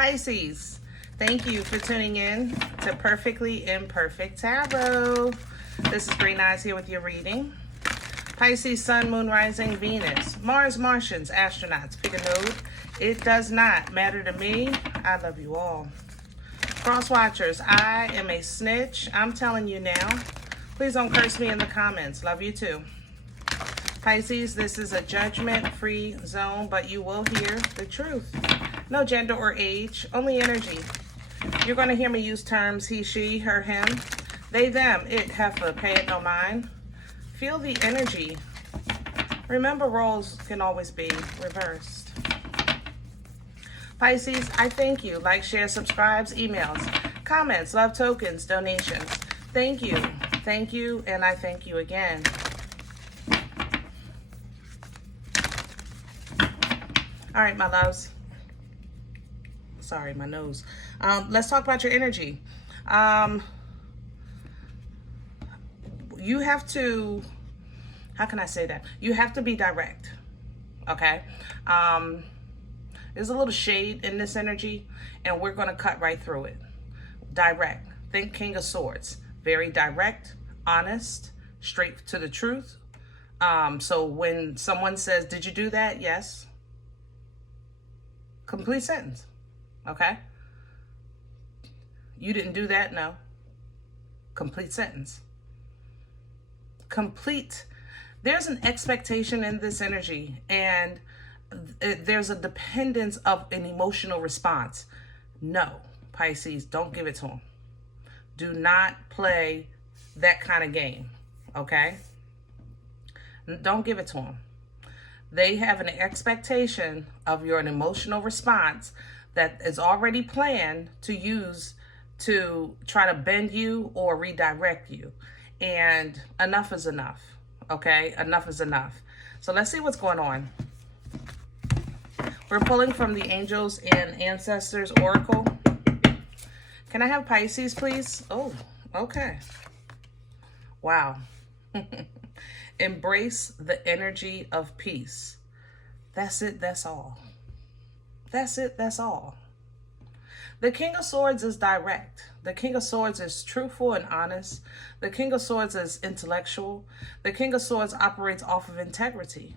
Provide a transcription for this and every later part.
Pisces, thank you for tuning in to Perfectly Imperfect Tarot. This is Green Eyes here with your reading. Pisces, Sun, Moon, Rising, Venus, Mars, Martians, astronauts. Pick a node. It does not matter to me. I love you all. Cross watchers, I am a snitch. I'm telling you now. Please don't curse me in the comments. Love you too. Pisces, this is a judgment-free zone, but you will hear the truth. No gender or age, only energy. You're going to hear me use terms he, she, her, him, they, them, it, heifer, pay it no mind. Feel the energy. Remember, roles can always be reversed. Pisces, I thank you. Like, share, subscribes, emails, comments, love tokens, donations. Thank you, and I thank you again. All right, my loves. Sorry, my nose. Let's talk about your energy. You have to, how can I say that? You have to be direct, okay? There's a little shade in this energy, and we're going to cut right through it. Direct. Think King of Swords. Very direct, honest, straight to the truth. So when someone says, did you do that? Yes. Complete sentence. Okay? You didn't do that? No. Complete sentence. Complete. There's an expectation in this energy, and there's a dependence of an emotional response. No, Pisces, don't give it to them. Do not play that kind of game, okay? Don't give it to them. They have an expectation of an emotional response that is already planned to use to try to bend you or redirect you. And enough is enough, okay? Enough is enough. So let's see what's going on. We're pulling from the Angels and Ancestors Oracle. Can I have Pisces, please? Oh, okay. Wow. Embrace the energy of peace. That's it, that's all. That's it, that's all. The King of Swords is direct. The King of Swords is truthful and honest. The King of Swords is intellectual. The King of Swords operates off of integrity.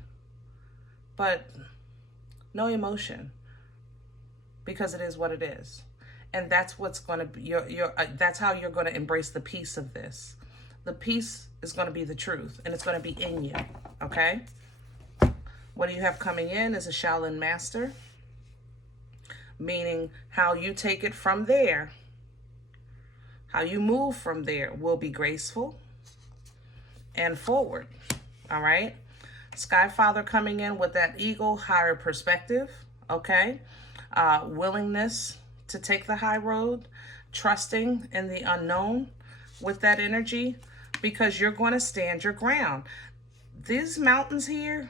But no emotion, because it is what it is. And that's what's going to be that's how you're going to embrace the peace of this. The peace is going to be the truth, and it's going to be in you, okay? What do you have coming in is a Shaolin Master, meaning how you take it from there, how you move from there will be graceful and forward, all right? Sky Father coming in with that eagle, higher perspective, okay? Willingness to take the high road, trusting in the unknown with that energy, because you're going to stand your ground. These mountains here,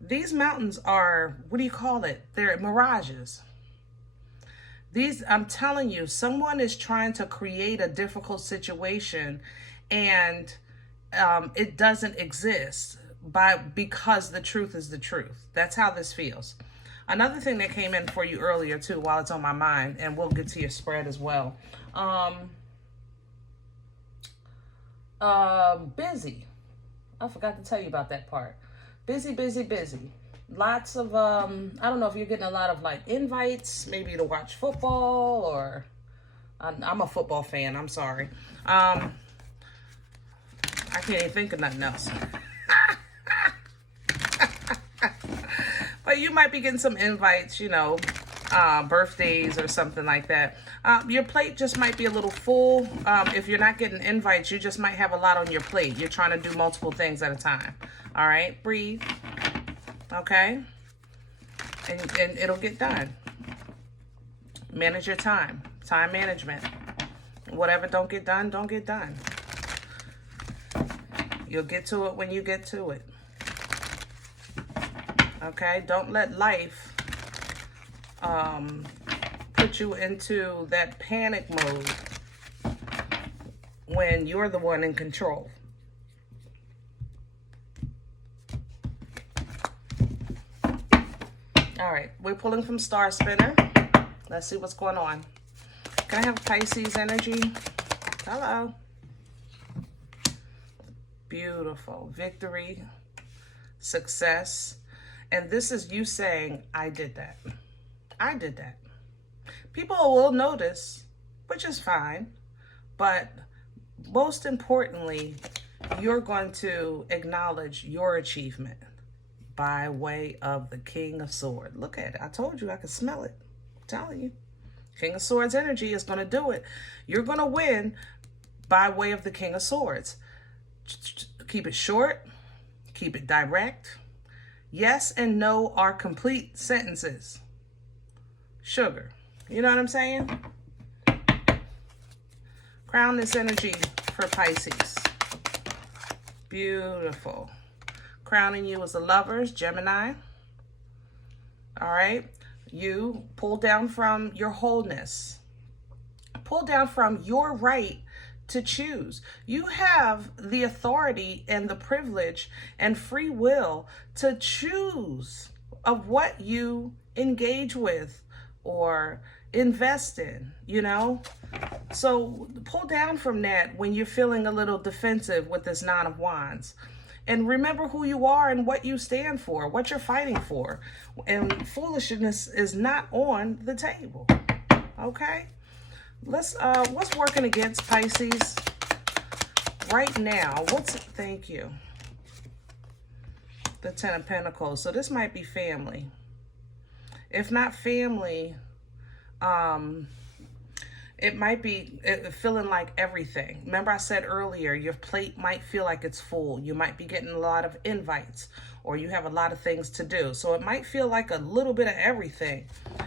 these mountains are, what do you call it? They're mirages. These, I'm telling you, someone is trying to create a difficult situation, and it doesn't exist because the truth is the truth. That's how this feels. Another thing that came in for you earlier too, while it's on my mind, and we'll get to your spread as well. Busy. I forgot to tell you about that part. Busy, busy, busy. Lots of, I don't know if you're getting a lot of like invites, maybe to watch football, or I'm a football fan. I'm sorry. I can't even think of nothing else. But you might be getting some invites, you know, birthdays or something like that. Your plate just might be a little full. If you're not getting invites, you just might have a lot on your plate. You're trying to do multiple things at a time. All right, breathe. Okay? And it'll get done. Manage your time. Time management. Whatever don't get done, don't get done. You'll get to it when you get to it. Okay? Don't let life put you into that panic mode when you're the one in control. All right, we're pulling from Star Spinner. Let's see what's going on. Can I have Pisces energy? Hello. Beautiful. Victory, success. And this is you saying, I did that. I did that. People will notice, which is fine. But most importantly, you're going to acknowledge your achievement by way of the King of Swords. Look at it. I told you I could smell it. I'm telling you. King of Swords energy is going to do it. You're going to win by way of the King of Swords. Keep it short. Keep it direct. Yes and no are complete sentences. Sugar. You know what I'm saying? Crown this energy for Pisces. Beautiful. Crowning you as the Lovers, Gemini. All right. You pull down from your wholeness. Pull down from your right to choose. You have the authority and the privilege and free will to choose of what you engage with or invest in, you know? So pull down from that when you're feeling a little defensive with this Nine of Wands. And remember who you are and what you stand for, what you're fighting for. And foolishness is not on the table. Okay? What's working against Pisces right now? Thank you. The Ten of Pentacles. So this might be family. If not family, it might be feeling like everything. Remember I said earlier, your plate might feel like it's full. You might be getting a lot of invites or you have a lot of things to do. So it might feel like a little bit of everything,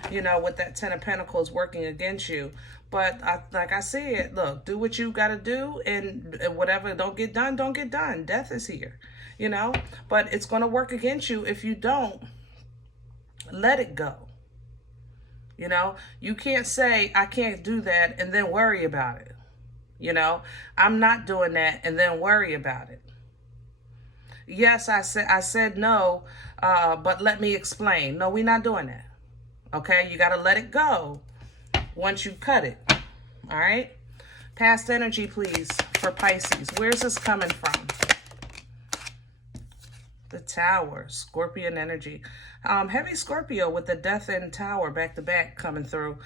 you know, with that Ten of Pentacles working against you. But like I said, look, do what you got to do, and whatever don't get done, don't get done. Death is here, you know, but it's going to work against you if you don't let it go. You know, you can't say, I can't do that and then worry about it. You know, I'm not doing that and then worry about it. Yes, I said no, but let me explain. No, we're not doing that. Okay, you got to let it go once you cut it. All right. Past energy, please, for Pisces. Where's this coming from? The Tower, Scorpion energy. Heavy Scorpio with the Death and Tower back to back coming through.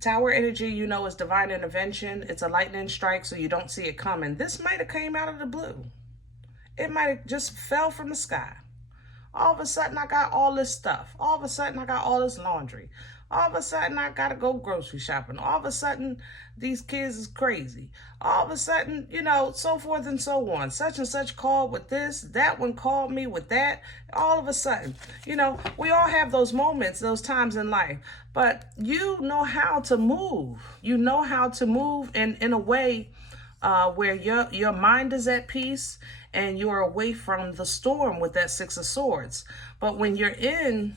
Tower energy, you know, is divine intervention. It's a lightning strike, so you don't see it coming. This might have came out of the blue. It might have just fell from the sky. All of a sudden, I got all this stuff. All of a sudden, I got all this laundry. All of a sudden, I got to go grocery shopping. All of a sudden, these kids is crazy. All of a sudden, you know, so forth and so on. Such and such called with this. That one called me with that. All of a sudden, you know, we all have those moments, those times in life. But you know how to move. You know how to move in a way where your mind is at peace and you're away from the storm with that Six of Swords. But when you're in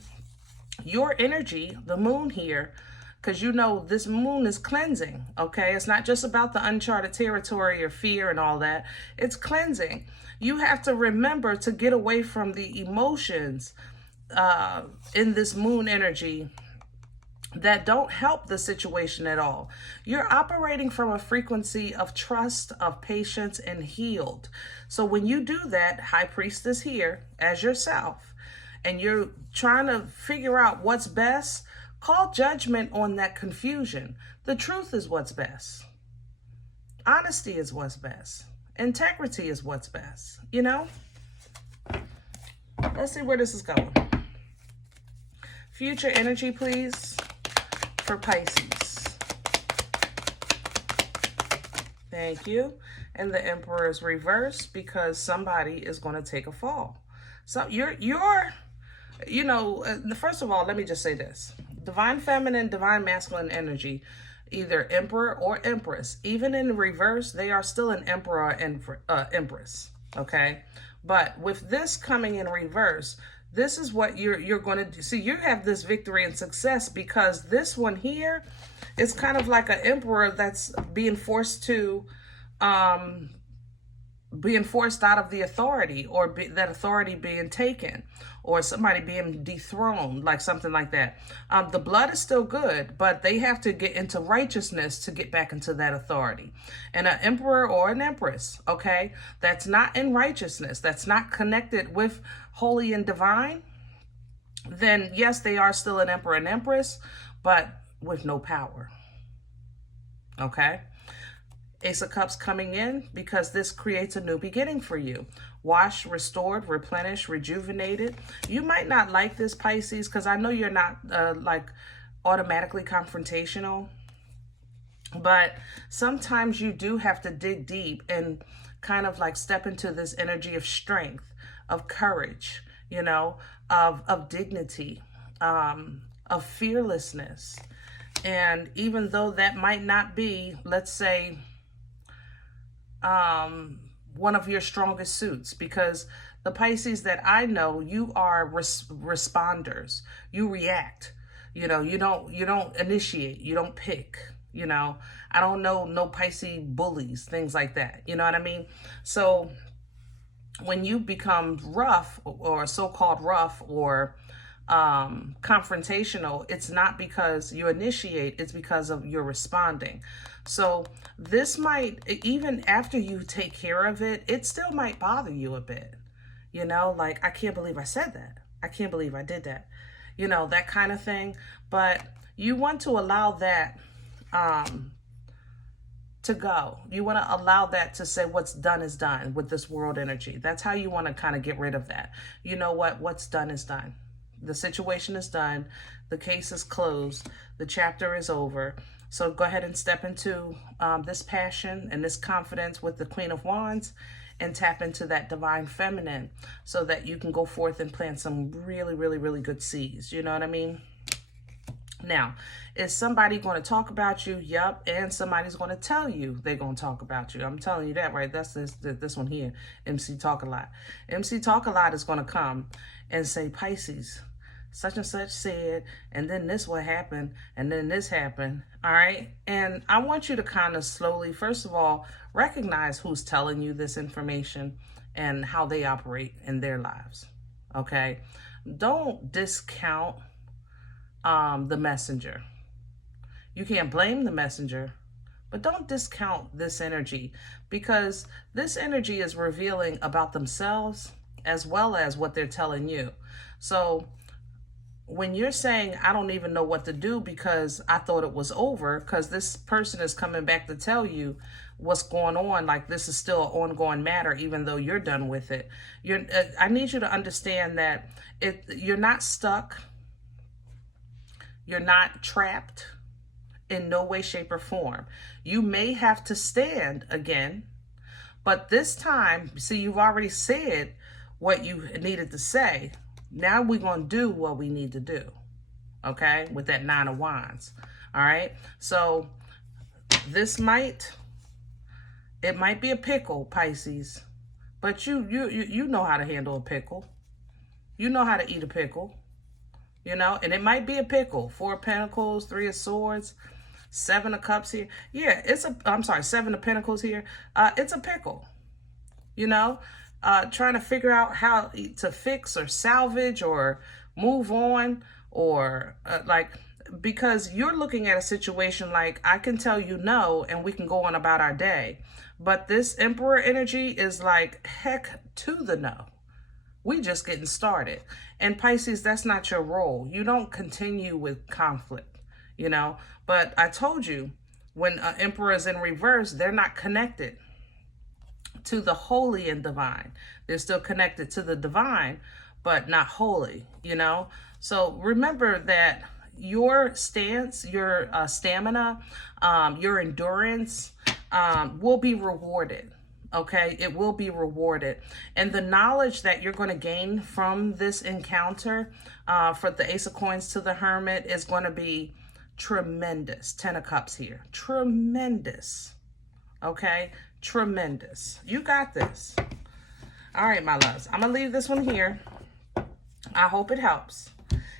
your energy, the moon here, because you know this moon is cleansing, okay? It's not just about the uncharted territory or fear and all that. It's cleansing. You have to remember to get away from the emotions in this moon energy that don't help the situation at all. You're operating from a frequency of trust, of patience, and healed. So when you do that, High Priestess here as yourself, and you're trying to figure out what's best, call judgment on that confusion. The truth is what's best. Honesty is what's best. Integrity is what's best, you know? Let's see where this is going. Future energy, please, for Pisces. Thank you. And the Emperor is reversed because somebody is going to take a fall. So you're you know, first of all, let me just say this. Divine feminine, divine masculine energy, either emperor or empress, even in reverse, they are still an emperor and empress, okay? But with this coming in reverse, this is what you're going to do. See, you have this victory and success because this one here is kind of like an emperor that's being forced to being forced out of the authority, or that authority being taken, or somebody being dethroned, like something like that. The blood is still good, but they have to get into righteousness to get back into that authority. And an emperor or an empress, okay, that's not in righteousness, that's not connected with holy and divine, then yes, they are still an emperor and empress, but with no power. Okay? Ace of Cups coming in because this creates a new beginning for you. Washed, restored, replenished, rejuvenated. You might not like this, Pisces, because I know you're not like automatically confrontational, but sometimes you do have to dig deep and kind of like step into this energy of strength, of courage, you know, of dignity, of fearlessness. And even though that might not be, let's say, one of your strongest suits, because the Pisces that I know, you are responders. You react. You know, you don't initiate. You don't pick. You know, I don't know no Pisces bullies, things like that. You know what I mean? So when you become rough or so-called rough or confrontational, it's not because you initiate, it's because of you're responding. So this might, even after you take care of it, it still might bother you a bit. You know, like, I can't believe I said that. I can't believe I did that. You know, that kind of thing. But you want to allow that to go. You want to allow that to say what's done is done with this world energy. That's how you want to kind of get rid of that. You know what? What's done is done. The situation is done. The case is closed. The chapter is over. So go ahead and step into this passion and this confidence with the Queen of Wands and tap into that divine feminine so that you can go forth and plant some really, really, really good seeds. You know what I mean? Now, is somebody going to talk about you? Yup. And somebody's going to tell you they're going to talk about you. I'm telling you that, right? That's this one here, MC Talk A Lot. MC Talk A Lot is going to come and say, Pisces, such and such said, and then this what happened, and then this happened, all right? And I want you to kind of slowly, first of all, recognize who's telling you this information and how they operate in their lives, okay? Don't discount the messenger. You can't blame the messenger, but don't discount this energy, because this energy is revealing about themselves as well as what they're telling you. So when you're saying, I don't even know what to do because I thought it was over, because this person is coming back to tell you what's going on, like this is still an ongoing matter, even though you're done with it. I need you to understand that you're not stuck. You're not trapped in no way, shape, or form. You may have to stand again, but this time, see, you've already said what you needed to say. Now we're going to do what we need to do, okay, with that Nine of Wands, all right? So this might be a pickle, Pisces, but you know how to handle a pickle. You know how to eat a pickle, you know, and it might be a pickle. 4 of Pentacles, 3 of Swords, 7 of Cups here. Yeah, I'm sorry, 7 of Pentacles here. It's a pickle, you know? Trying to figure out how to fix or salvage or move on, or because you're looking at a situation like, I can tell you no and we can go on about our day. But this Emperor energy is like, heck to the no. We just getting started. And Pisces, that's not your role. You don't continue with conflict, you know. But I told you, when Emperor is in reverse, they're not connected to the holy and divine. They're still connected to the divine, but not holy, you know? So remember that your stance, your stamina, your endurance will be rewarded, okay? It will be rewarded. And the knowledge that you're going to gain from this encounter for the Ace of Coins to the Hermit is going to be tremendous. 10 of Cups here. Tremendous, okay? Tremendous. You got this. All right, my loves. I'm going to leave this one here. I hope it helps.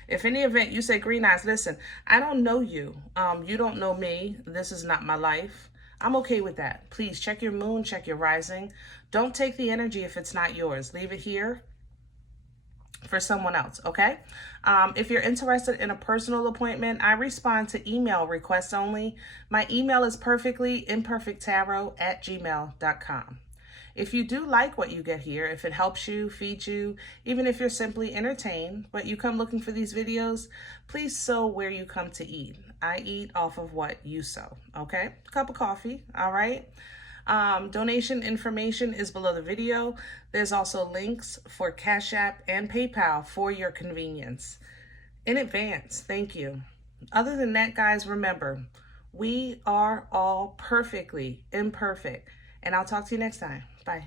If any event you say, Green Eyes, listen, I don't know you. You don't know me. This is not my life. I'm okay with that. Please check your moon, check your rising. Don't take the energy if it's not yours. Leave it here. for someone else, okay? If you're interested in a personal appointment, I respond to email requests only. My email is perfectlyimperfecttarot@gmail.com. If you do like what you get here, if it helps you, feeds you, even if you're simply entertained, but you come looking for these videos, please sow where you come to eat. I eat off of what you sow, okay? Cup of coffee, all right? Donation information is below the video. There's also links for CashApp and PayPal for your convenience. In advance, thank you. Other than that, guys, remember, we are all perfectly imperfect. And I'll talk to you next time. Bye.